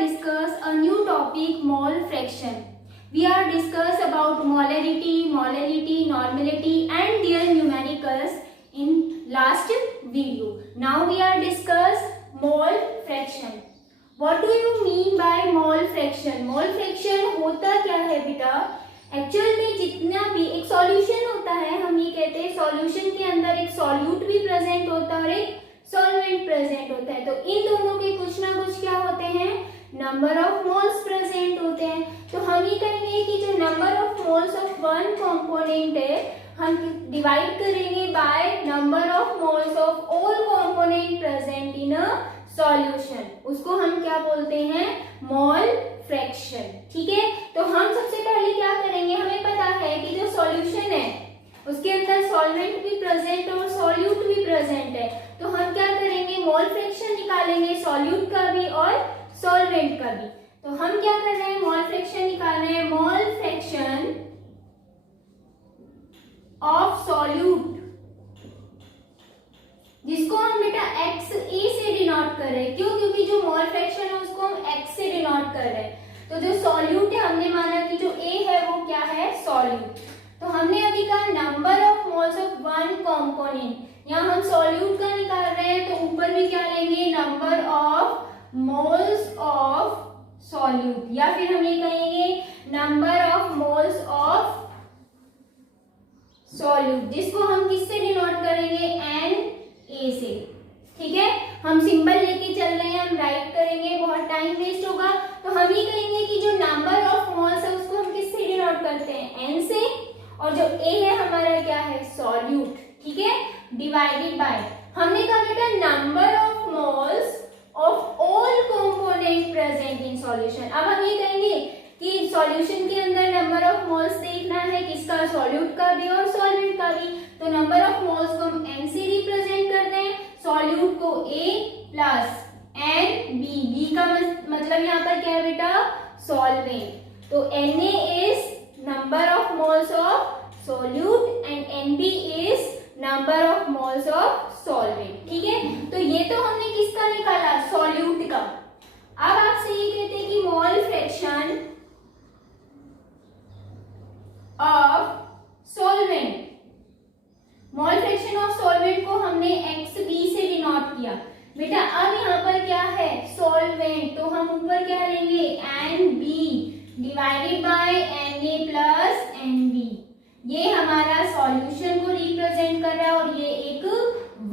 discuss a new topic, mole fraction. We are discuss about molarity, normality and their numericals in last video. Now we are discuss mole fraction. What do you mean by mole fraction? Mole fraction होता क्या है बेटा? Actual में जितना भी एक solution होता है, हम ये कहते हैं सॉल्यूशन के अंदर एक सॉल्यूट भी प्रेजेंट होता है और एक सॉल्वेंट प्रेजेंट होता है। तो इन दोनों के कुछ ना कुछ क्या होते हैं, नंबर ऑफ मोल्स प्रेजेंट होते हैं। तो हम ये कहेंगे कि जो number of moles of one component है, हम डिवाइड करेंगे by number of moles of all component present in a solution. उसको हम क्या बोलते हैं, मोल फ्रैक्शन। ठीक है, तो हम सबसे पहले क्या करेंगे, हमें पता है कि जो सॉल्यूशन है उसके अंदर सॉल्वेंट भी प्रेजेंट और सॉल्यूट भी प्रेजेंट है। तो हम क्या करेंगे, मोल फ्रैक्शन निकालेंगे सॉल्यूट का भी और सॉल्वेंट का भी। तो हम क्या कर रहे हैं, मोल फ्रैक्शन निकाल रहे हैं। मोल फ्रैक्शन ऑफ सॉल्यूट, जिसको हम बेटा एक्स ए से डिनोट कर रहे हैं। क्यों? क्योंकि जो मोल फ्रैक्शन है उसको हम एक्स से डिनोट कर रहे हैं। तो जो सॉल्यूट है, हमने माना कि जो ए है वो क्या है, सॉल्यूट। तो हमने अभी कहा number of moles of one component, यहाँ हम सॉल्यूट का निकाल रहे हैं तो ऊपर भी क्या लेंगे, number of moles of solute, या फिर हम ये कहेंगे number of moles of solute, जिसको हम किससे डिनोट करेंगे, एन ए से। ठीक है, हम सिंबल लेके चल रहे हैं, हम राइट करेंगे, बहुत टाइम वेस्ट होगा। तो हम ये कहेंगे कि जो नंबर ऑफ मोल्स है उसको हम किससे डिनोट करते हैं, एन से, और जो ए है हमारा क्या है, सॉल्यूट। ठीक है, डिवाइडेड बाय, हमने कहा बेटा number of moles of all component present in solution. अब हम ये कहेंगे कि सॉल्यूशन के अंदर नंबर ऑफ मोल्स देखना है किसका, सॉल्यूट का भी और सॉल्वेंट का भी। तो नंबर ऑफ मोल्स को हम एन से रिप्रेजेंट करते हैं, सॉल्यूट को A plus N B. B का मतलब यहाँ पर क्या है बेटा, सॉल्वेंट। तो N A is number of moles of solute and Nb is number of moles of solvent। ठीक है, तो ये तो हमने किसका निकाला, solute का। अब आपसे ये कहते हैं कि mole fraction of solvent, mole fraction of solvent को हमने XB से डिनोट किया बेटा। अब यहाँ पर क्या है, सॉल्वेंट, तो हम ऊपर क्या लेंगे, NB divided by Na plus Nb। ये हमारा सॉल्यूशन को रिप्रेजेंट कर रहा है और ये एक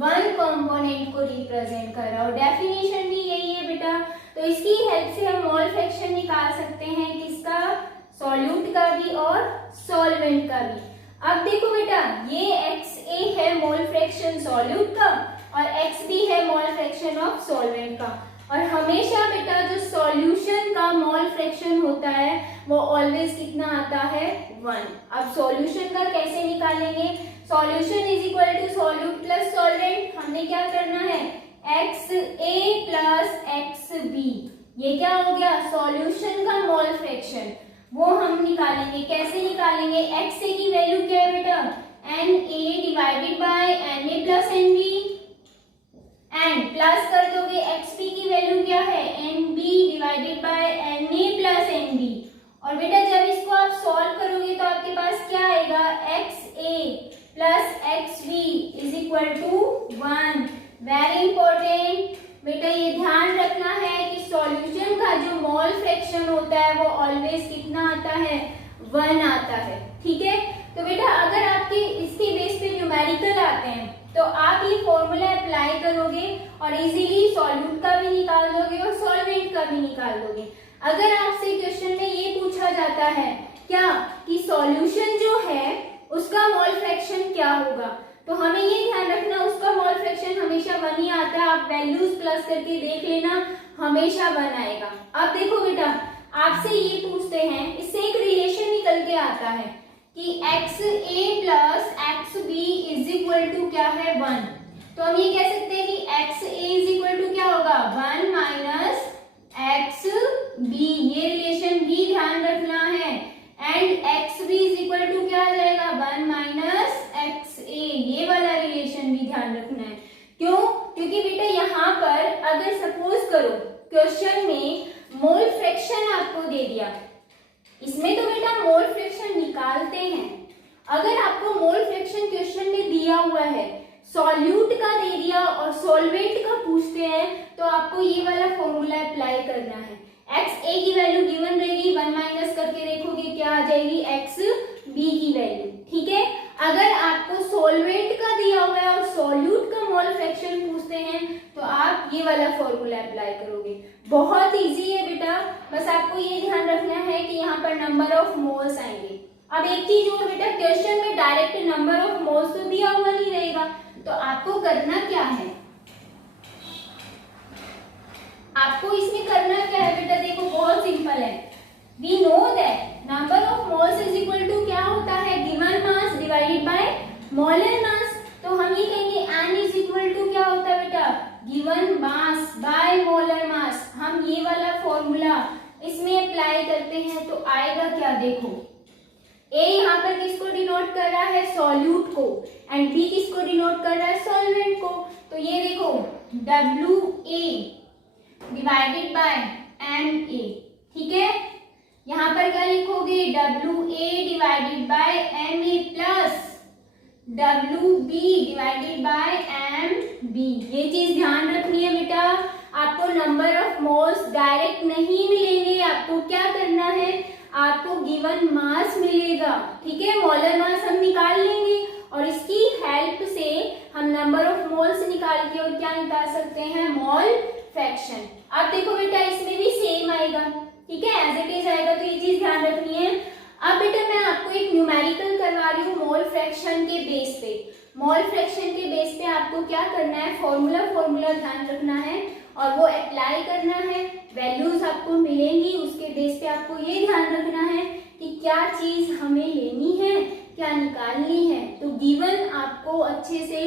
वन कंपोनेंट को रिप्रेजेंट कर रहा है, और डेफिनेशन भी यही है बेटा। तो इसकी हेल्प से हम मोल फ्रैक्शन निकाल सकते हैं, किसका, सॉल्यूट का भी और सॉल्वेंट का भी। अब देखो बेटा, ये XA है मोल फ्रैक्शन सॉल्यूट का और XB है मोल फ्रैक्शन ऑफ सॉल्वेंट का। और हमेशा बेटा जो सॉल्यूशन का मोल फ्रैक्शन होता है वो ऑलवेज कितना आता है, 1। अब सॉल्यूशन का कैसे निकालेंगे, solution is equal to solute plus solvent. हमने क्या करना है, XA प्लस XB, ये क्या हो गया, सॉल्यूशन का मोल फ्रैक्शन, वो हम निकालेंगे। कैसे निकालेंगे, XA की वैल्यू क्या है बेटा, Na divided by Na plus Nb, and plus कर दोगे XB की वैल्यू क्या है, Nb divided by Na plus Nb। और बेटा जब इसको आप सॉल्व करोगे तो आपके पास क्या आएगा, XA plus XB is equal to 1। Very important बेटा, ये ध्यान रखना है कि सॉल्यूशन का जो मोल फ्रैक्शन होता है वो ऑलवेज कितना आता है, 1 आता है। ठीक है, तो बेटा अगर आपके इसके बेस पे न्यूमेरिकल आते हैं तो आप ये फॉर्मूला अप्लाई करोगे और इजीली सॉल्यूट का भी निकाल दोगे और सॉल्वेंट का भी निकाल दोगे। अगर आपसे क्वेश्चन में ये पूछा जाता है क्या कि सॉल्यूशन जो है उसका मोल फ्रैक्शन क्या होगा, तो हमें ये ध्यान रखना उसका मोल फ्रैक्शन हमेशा 1 ही आता है। आप वैल्यूज प्लस करके देख लेना, हमेशा 1 आएगा। अब देखो बेटा, आपसे ये पूछते हैं, इससे एक रिलेशन निकल के आता है कि XA plus XB is equal to क्या है, 1। तो हम ये कह सकते हैं कि XA इज इक्वल टू क्या होगा, 1 माइनस XB। ये रिलेशन भी ध्यान रखना है। And XB is equal to क्या आ जाएगा, 1 माइनस XA। ये वाला रिलेशन भी ध्यान रखना है। क्यों? क्योंकि बेटा यहाँ पर अगर सपोज करो क्वेश्चन में मोल दिया। इसमें तो बेटा मोल फ्रैक्शन निकालते हैं। अगर आपको मोल फ्रैक्शन क्वेश्चन में दिया हुआ है, सॉल्यूट का दे दिया और सॉल्वेंट का पूछते हैं, तो आपको ये वाला फॉर्मूला अप्लाई करना है। एक्स ए की वैल्यू गिवन रहेगी, 1 माइनस करके देखोगे क्या आ जाएगी, एक्स बी की वैल्यू। ठीक है, अगर आपको सॉल्वेंट का दिया हुआ है और सॉल्यूट का मोल फ्रैक्शन पूछते हैं, तो आप ये वाला फॉर्मूला अप्लाई करोगे। बहुत इजी है बेटा, बस आपको ये ध्यान रखना है कि यहाँ पर नंबर ऑफ मोल्स आएंगे। अब एक चीज और बेटा, क्वेश्चन में डायरेक्ट नंबर ऑफ मोल्स तो दिया हुआ नहीं रहेगा, तो आपको करना क्या है, आपको इसमें करना क्या है बेटा, देखो बहुत सिंपल है। We know that number of moles is equal to क्या होता है, given mass divided by molar mass. तो हम ये कहेंगे n इज इक्वल टू क्या होता है बेटा, गिवन मास बाय मोलर मास। हम ये वाला फॉर्मूला इसमें अप्लाई करते हैं तो आएगा क्या, देखो A यहाँ पर किसको डिनोट कर रहा है, सॉल्यूट को, एंड B किसको डिनोट कर रहा है, सॉल्वेंट को। तो ये देखो WA डिवाइडेड बाय MA। ठीक है, यहाँ पर क्या लिखोगे, WA divided by MA plus WB divided by MB। ये चीज ध्यान रखनी है बेटा, आपको नंबर ऑफ मोल्स डायरेक्ट नहीं मिलेंगे, आपको क्या करना है, आपको गिवन मास मिलेगा। ठीक है, मोलर मास हम निकाल लेंगे और इसकी हेल्प से हम नंबर ऑफ मोल्स निकाल के और क्या निकाल सकते हैं, मोल फ्रैक्शन। अब देखो बेटा इसमें भी सेम आएगा, ठीक है, एज इट इज आएगा, तो ये चीज ध्यान रखनी है। अब बेटा मैं आपको एक न्यूमेरिकल करवा रही हूँ मोल फ्रैक्शन के बेस पे। मोल फ्रैक्शन के बेस पे आपको क्या करना है, फॉर्मूला ध्यान रखना है और वो अप्लाई करना है। वैल्यूज आपको मिलेंगी, उसके बेस पे आपको ये ध्यान रखना है कि क्या चीज हमें लेनी है, क्या निकालनी है। तो गिवन आपको अच्छे से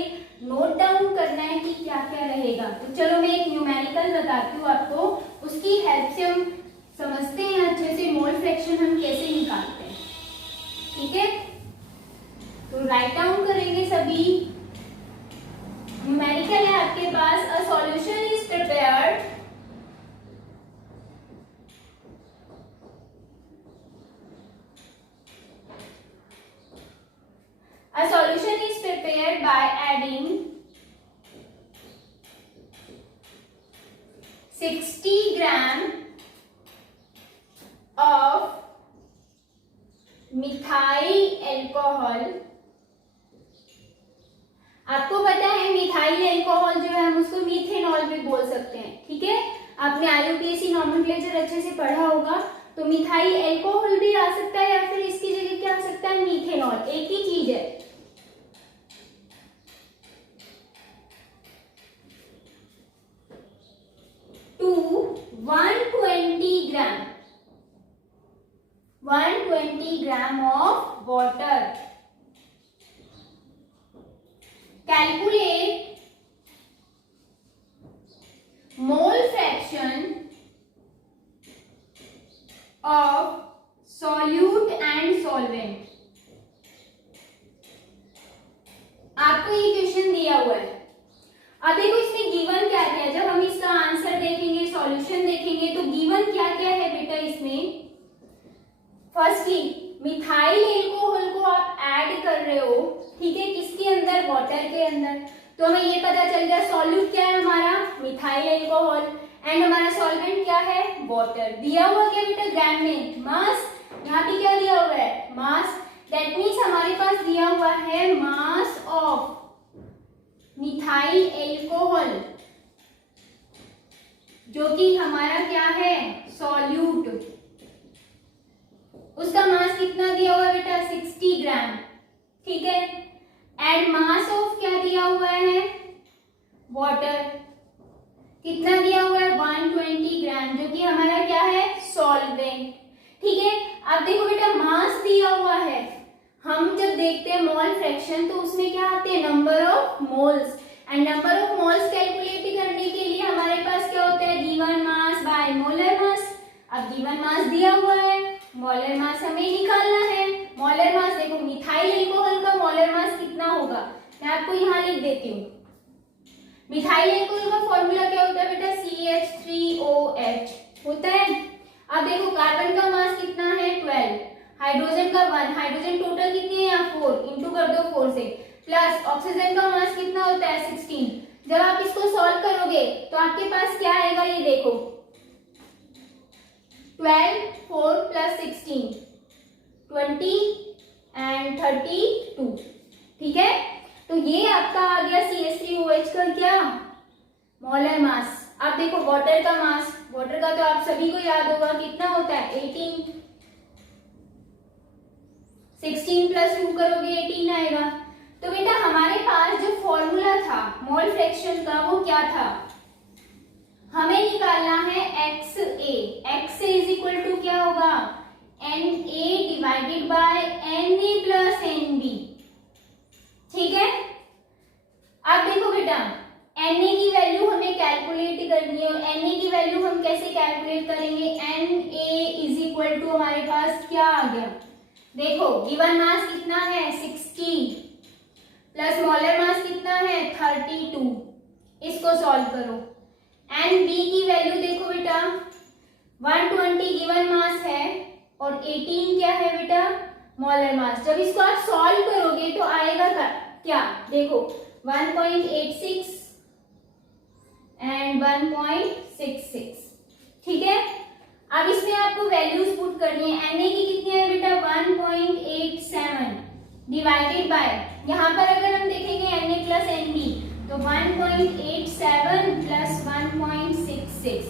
नोट डाउन करना है कि क्या क्या रहेगा। तो चलो मैं एक न्यूमेरिकल बताती हूँ आपको, उसकी हेल्प से हम समझते हैं अच्छे से मोल फ्रैक्शन हम कैसे निकालते हैं। ठीक है, तो राइट डाउन करेंगे सभी। न्यूमेरिकल है आपके पास, a solution is prepared by adding 60 gram of methyl alcohol. आपको पता है मिथाइल अल्कोहल जो है हम उसको मीथेनॉल भी बोल सकते हैं। ठीक है, आपने IUPAC नॉमेनक्लेचर अच्छे से पढ़ा होगा। तो मिथाइल अल्कोहल भी आ सकता है या फिर इसकी जगह क्या आ सकता है, मीथेनॉल, एक ही चीज है। To 120 gram of water. Calculate mole fraction of solute and solvent. आपको ये क्वेश्चन दिया हुआ है। अब देखो इसमें गिवन क्या क्या है, जब हम इसका आंसर देखेंगे, सॉल्यूशन देखेंगे, तो गिवन क्या क्या है बेटा इसमें। फर्स्टली मिथाइल अल्कोहल को आप ऐड कर रहे हो, ठीक है, किसके अंदर, वाटर के अंदर। तो हमें ये पता चल गया सॉल्यूट क्या है हमारा, मिथाइल अल्कोहल, एंड हमारा सॉल्वेंट क्या है, वाटर। दिया हुआ क्या बेटा, ग्राम में, मास, यहाँ पे क्या दिया हुआ है, मास। दैट मीन्स हमारे पास दिया हुआ है मास ऑफ मिथाइल अल्कोहल, जो कि हमारा क्या है, सॉल्यूट। उसका मास कितना दिया हुआ है बेटा, 60 ग्राम। ठीक है, एंड मास ऑफ क्या दिया हुआ है, वाटर, कितना दिया हुआ है, 120 ग्राम, जो कि हमारा क्या है, सॉल्वेंट। ठीक है, अब देखो बेटा मास दिया हुआ है, हम जब देखते हैं मोल फ्रैक्शन तो उसमें क्या आते हैं, number of moles, and number of moles calculate करने के लिए हमारे पास क्या होता है, गिवन मास बाय मोलर मास। अब गिवन मास दिया हुआ है, मोलर मास हमें निकालना है। मोलर मास देखो मिथाइल अल्कोहल का मोलर मास कितना होगा, मैं आपको यहाँ लिख देती हूँ। मिथाइल अल्कोहल का फॉर्मूला क्या होता है बेटा, CH3OH होता है। अब देखो कार्बन का मास कितना है 12, हाइड्रोजन का 1, हाइड्रोजन टोटल कितने हैं 4, इंटू कर दो 4 से, प्लस ऑक्सीजन का मास कितना होता है 16। जब आप इसको सॉल्व करोगे तो आपके पास क्या आएगा, ये देखो 12 4 प्लस 16 20 एंड 32, ठीक है। तो ये आपका आ गया CH3OH का क्या मोलर मास। अब देखो वाटर का मास, वाटर का तो आप सभी को याद होगा कितना होता है 18, 16 प्लस 2 करोगे 18 आएगा। तो बेटा हमारे पास जो फॉर्मूला था मोल फ्रैक्शन का वो क्या था, हमें निकालना है XA। XA is equal to क्या होगा NA divided by NA plus NB, ठीक है। अब देखो बेटा Na की वैल्यू हमें कैलकुलेट करनी है, और Na की वैल्यू हम कैसे कैलकुलेट करेंगे, Na इज इक्वल टू हमारे पास क्या आ गया, देखो गिवन मास कितना है 60 प्लस मोलर मास कितना है 32, इसको सॉल्व करो। एंड बी की वैल्यू देखो बेटा 120 गिवन मास है और 18 क्या है बेटा मोलर मास। जब इसको आप सॉल्व करोगे तो आएगा क्या, देखो 1.86 एंड 1.66, ठीक है। अब इसमें आपको वैल्यूज पुट करनी है। Na की कितनी है बेटा 1.87 डिवाइडेड बाय, यहाँ पर अगर हम देखेंगे Na प्लस Nb तो 1.87 प्लस 1.66।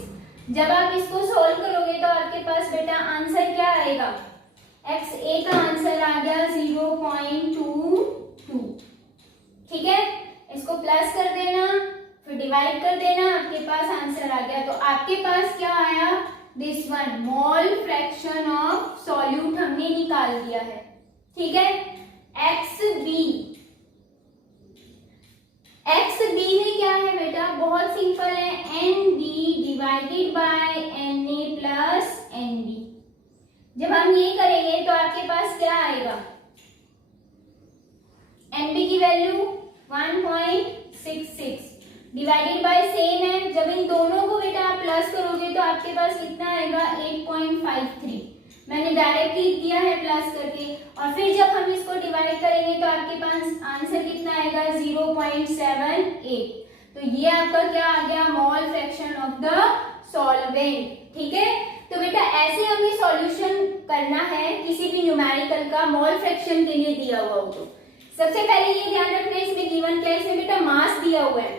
जब आप इसको सोल्व करोगे तो आपके पास बेटा आंसर क्या आएगा, XA का आंसर आ गया 0.22, ठीक है। इसको प्लस कर देना फिर डिवाइड कर देना, आपके पास आंसर आ गया। तो आपके पास क्या आया, this one mole fraction of solute हमने निकाल दिया है, ठीक है। XB में क्या है बेटा, बहुत सिंपल है, NB divided by Na plus NB। जब हम ये करेंगे तो आपके पास क्या आएगा, NB की वैल्यू 1.66 डिवाइडेड बाय सेम है। जब इन दोनों को बेटा आप प्लस करोगे तो आपके पास कितना आएगा 8.53, मैंने डायरेक्टली किया है प्लस करके। और फिर जब हम इसको डिवाइड करेंगे तो आपके पास आंसर कितना आएगा 0.78। तो ये आपका क्या आ गया, mole fraction of the solvent, ठीक है। तो बेटा ऐसे हमें सॉल्यूशन करना है किसी भी न्यूमेरिकल का मोल फ्रैक्शन के लिए दिया हुआ हो। तो सबसे पहले ये ध्यान रखना है इसमें गिवन क्या है, इसमें बेटा मास दिया हुआ है,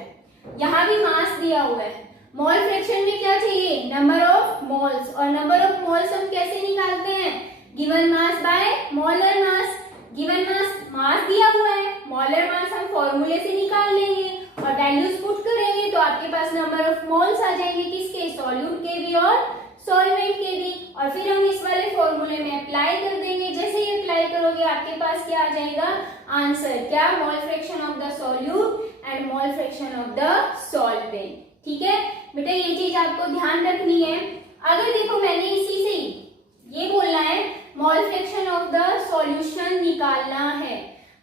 यहाँ भी मास दिया हुआ है। मोल फ्रैक्शन में क्या चाहिए, नंबर ऑफ मोल्स, और नंबर ऑफ मोल्स हम कैसे निकालते हैं, given mass by molar mass. Given mass दिया हुआ है, मोलर मास हम फॉर्मूले से निकाल लेंगे और वैल्यूज पुट करेंगे तो आपके पास नंबर ऑफ मोल्स आ जाएंगे, किसके, सॉल्यूट के भी और सॉल्वेंट के भी। और फिर हम इस वाले फॉर्मूले में अप्लाई कर देंगे। जैसे ही अप्लाई करोगे आपके पास क्या आ जाएगा आंसर, क्या, mole fraction of the solute and mole fraction of the solvent, ठीक है बेटा। ये चीज आपको ध्यान रखनी है। अगर देखो मैंने इसी से ये बोलना है mole fraction of the solution निकालना है,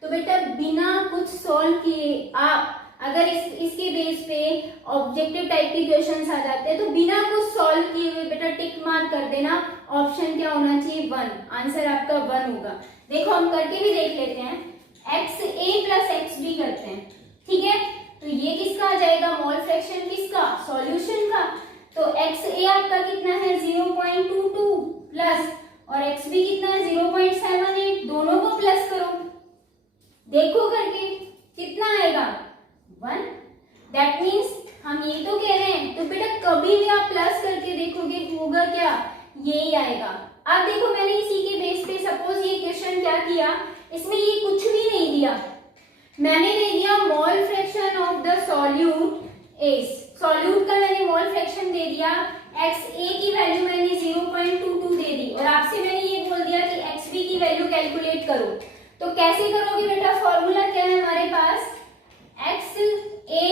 तो बेटा बिना कुछ सोल्व किए आप अगर इसके बेस पे ऑब्जेक्टिव टाइप के क्वेश्चंस आ जाते हैं तो बिना कुछ सॉल्व किए हुए बेटा टिक मार्क कर देना। ऑप्शन क्या होना चाहिए 1, आंसर आपका 1 होगा। देखो हम करके भी देख लेते हैं, XA प्लस XB करते हैं, ठीक है। तो ये किसका आ जाएगा, मोल फ्रैक्शन किसका, सॉल्यूशन का। तो XA आपका कितना है 0.22 प्लस और XB कितना है 0.78, दोनों को प्लस करो, देखो करके कितना आएगा 1। दैट मीन्स हम ये तो कह रहे हैं, तो बेटा कभी भी आप प्लस करके देखोगे होगा क्या, यही आएगा। अब देखो मैंने इसी के बेस पे सपोज ये क्वेश्चन क्या किया, इसमें ये कुछ भी नहीं दिया, मैंने दे दिया mole fraction of the solute S, solute का मैंने मोल फ्रैक्शन दे दिया, XA की वैल्यू मैंने 0.22 दे दी और आपसे मैंने ये बोल दिया कि XB की वैल्यू कैलकुलेट करो। तो कैसे करोगे बेटा, फॉर्मूला क्या है हमारे पास, XA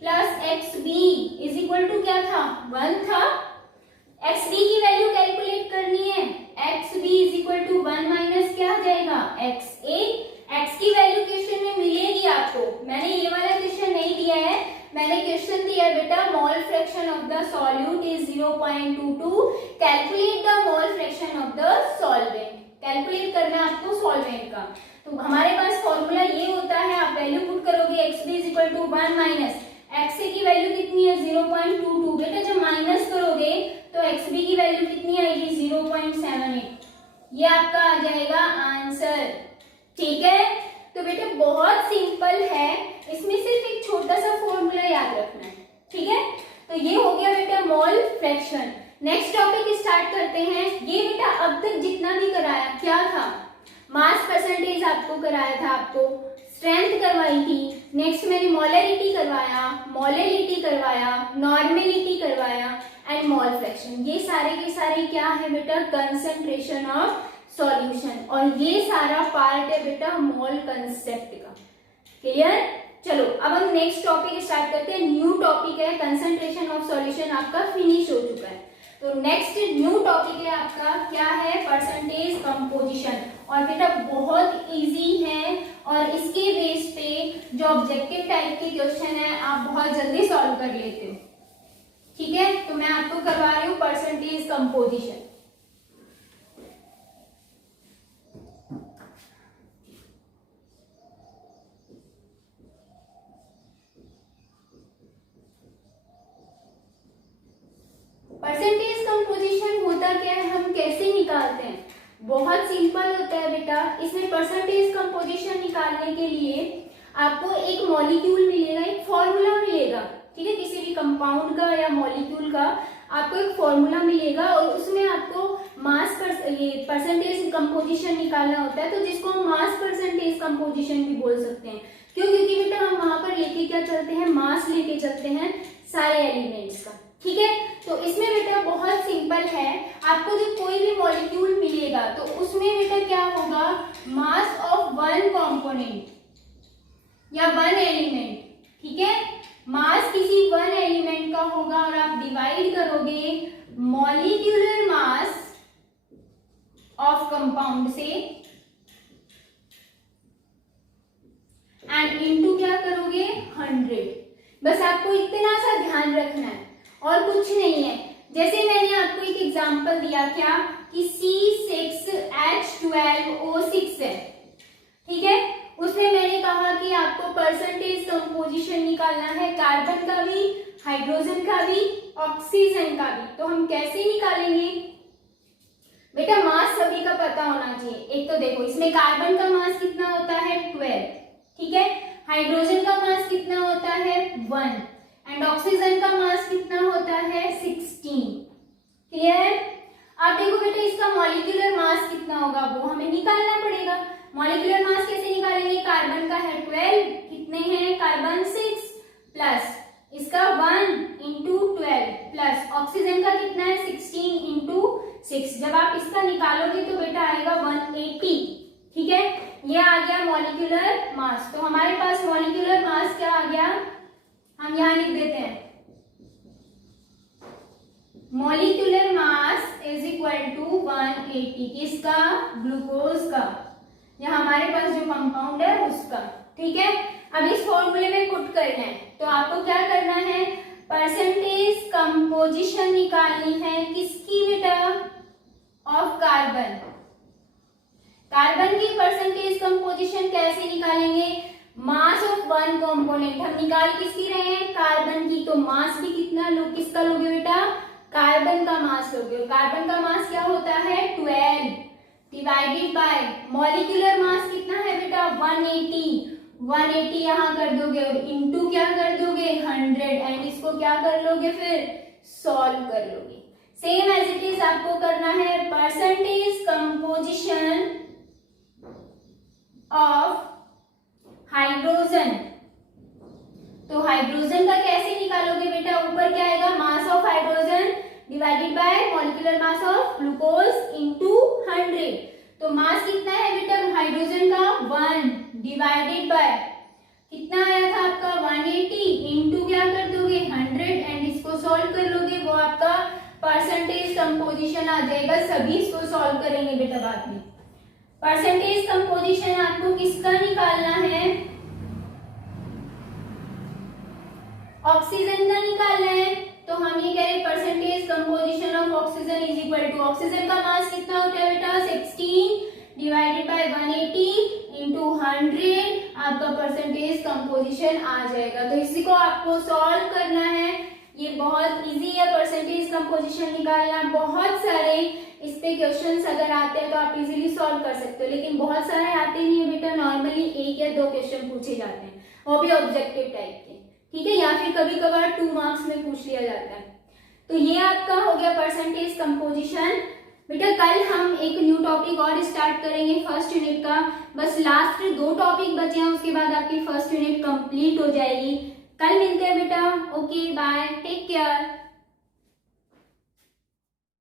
plus XB is equal to क्या था 1 था, XB की वैल्यू कैलकुलेट करनी है, XB is equal to 1 minus क्या आ जाएगा XA। X की वैल्यू क्वेश्चन में मिलेगी आपको, मैंने ये वाला क्वेश्चन नहीं दिया है, मैंने क्वेश्चन दिया है बेटा mole fraction of the solute is 0.22। Calculate the mole fraction of the solvent. Calculate करना है आपको सॉल्वेंट का। तो हमारे पास फॉर्मूला ये होता है, आप वैल्यू पुट करोगे xb equal to 1 minus X की वैल्यू कितनी है 0.22। बेटा जब माइनस करोगे तो xb की वैल्यू कितनी आएगी 0.78। ये आपका आ जाएगा आंसर। ठीक है, तो बेटा बहुत सिंपल है, इसमें सिर्फ एक छोटा सा फॉर्मूला याद रखना है। ठीक है, तो ये हो गया बेटा mole fraction. Next topic start करते हैं। ये बेटा अब तक जितना भी कराया क्या था, मास परसेंटेज आपको कराया था, आपको स्ट्रेंथ करवाई थी, नेक्स्ट मैंने मोलरिटी करवाया, मोलेलिटी करवाया, नॉर्मेलिटी करवाया एंड मोल फ्रैक्शन। ये सारे के सारे क्या है बेटा कंसंट्रेशन ऑफ सॉल्यूशन, और ये सारा पार्ट है बेटा मोल कंसेप्ट का। क्लियर? चलो अब हम नेक्स्ट टॉपिक स्टार्ट करते हैं। न्यू टॉपिक है कंसंट्रेशन ऑफ सॉल्यूशन, आपका फिनिश हो चुका है। तो नेक्स्ट न्यू टॉपिक है आपका क्या है परसेंटेज कंपोजिशन, और बेटा बहुत इजी है और इसके बेस पे जो ऑब्जेक्टिव टाइप के क्वेश्चन है आप बहुत जल्दी सॉल्व कर लेते हो। ठीक है, तो मैं आपको करवा रही हूँ परसेंटेज कंपोजिशन। परसेंटेज कंपोजिशन होता क्या है, हम कैसे निकालते हैं? बहुत सिंपल होता है बेटा। इसमें परसेंटेज कंपोजिशन निकालने के लिए आपको एक मॉलिक्यूल मिलेगा, एक फॉर्मूला मिलेगा। ठीक है, किसी भी कंपाउंड का या मॉलिक्यूल का आपको एक फॉर्मूला मिलेगा और उसमें आपको मास परसेंटेज कंपोजिशन निकालना होता है। तो जिसको हम मास परसेंटेज कंपोजिशन भी बोल सकते हैं। क्यों? क्योंकि बेटा हम वहां पर लेके क्या चलते हैं, मास लेके चलते हैं सारे एलिमेंट्स का। ठीक है, तो इसमें बेटा बहुत सिंपल है। आपको जब कोई भी मॉलिक्यूल मिलेगा तो उसमें बेटा क्या होगा, मास ऑफ वन कंपोनेंट या वन एलिमेंट। ठीक है, मास किसी वन एलिमेंट का होगा और आप डिवाइड करोगे मॉलिक्यूलर मास ऑफ कंपाउंड से एंड इनटू क्या करोगे 100। बस आपको इतना सा ध्यान रखना है और कुछ नहीं है। जैसे मैंने आपको एक एग्जांपल दिया क्या कि C6H12O6 है। ठीक है, उसमें मैंने कहा कि आपको परसेंटेज कंपोजिशन निकालना है कार्बन का भी, हाइड्रोजन का भी, ऑक्सीजन का भी। तो हम कैसे निकालेंगे बेटा? मास सभी का पता होना चाहिए। एक तो देखो इसमें कार्बन का मास कितना होता है 12। ठीक है, हाइड्रोजन का मास कितना होता है 1 एंड ऑक्सीजन का मास कितना होता है 16। क्लियर? अब देखो बेटा इसका मॉलिक्यूलर मास कितना होगा वो हमें निकालना पड़ेगा। मॉलिक्यूलर मास कैसे निकालेंगे? कार्बन का है 12, कितने हैं कार्बन 6 प्लस इसका 1 इंटू 12 प्लस ऑक्सीजन का कितना है 16 इंटू 6। जब आप इसका निकालोगे तो बेटा आएगा 180। ठीक है, ये आ गया मॉलिक्यूलर मास। तो हमारे पास मॉलिक्यूलर मास क्या आ गया, हम यहां लिख देते हैं molecular mass is equal to 180। किसका? ग्लूकोज का, या हमारे पास जो कंपाउंड है उसका। ठीक है, अब इस फॉर्मूले में पुट करना है। तो आपको क्या करना है, परसेंटेज कंपोजिशन निकालनी है। किसकी बेटा? Of carbon. कार्बन की परसेंटेज कंपोजिशन कैसे निकालेंगे? मास ऑफ वन कंपोनेंट हम निकाल किसकी रहे हैं? कार्बन की। तो मास भी कितना लो, किसका लोगे बेटा? कार्बन का मास लोगे। कार्बन का मास क्या होता है 12 डिवाइडेड बाय मॉलिक्यूलर मास कितना है बेटा 180 यहां कर दोगे और इंटू क्या कर दोगे 100 एंड इसको क्या कर लोगे फिर सॉल्व कर लोगे। सेम एज इट इज आपको करना है परसेंटेज कंपोजिशन ऑफ हाइड्रोजन। तो हाइड्रोजन का कैसे निकालोगे बेटा? ऊपर क्या आएगा mass of hydrogen divided by molecular mass of glucose into 100। तो मास कितना है बेटा हाइड्रोजन का 1 डिवाइडेड बाय कितना आया था आपका 180 इनटू क्या कर दोगे 100 एंड इसको सॉल्व कर लोगे, वो आपका परसेंटेज कंपोजिशन आ जाएगा। सभी इसको सॉल्व करेंगे बेटा बाद में। परसेंटेज कंपोजिशन आपको किसका निकालना है? ऑक्सीजन का निकालना है तो हम ये कह रहे percentage composition of oxygen is equal to oxygen का मास कितना होता है बेटा 16 डिवाइडेड बाय 180 इंटू 100 आपका परसेंटेज कंपोजिशन आ जाएगा। तो इसी को आपको सॉल्व करना है, ये बहुत इजी है परसेंटेज कंपोजिशन निकालना। बहुत सारे इस पे क्वेश्चंस अगर आते हैं तो आप इजीली सॉल्व कर सकते हो, लेकिन बहुत सारे आते नहीं है बेटा, नॉर्मली 1 या 2 क्वेश्चन पूछे जाते हैं, वो भी ऑब्जेक्टिव टाइप के, ठीक है, या फिर कभी कभार 2 मार्क्स में पूछ लिया जाता है। तो ये आपका हो गया परसेंटेज कंपोजिशन। बेटा कल हम एक न्यू टॉपिक और स्टार्ट करेंगे फर्स्ट यूनिट का, बस लास्ट 2 टॉपिक बचे हैं, उसके बाद आपकी फर्स्ट यूनिट कंप्लीट हो जाएगी। कल मिलते हैं बेटा, ओके बाय, टेक केयर।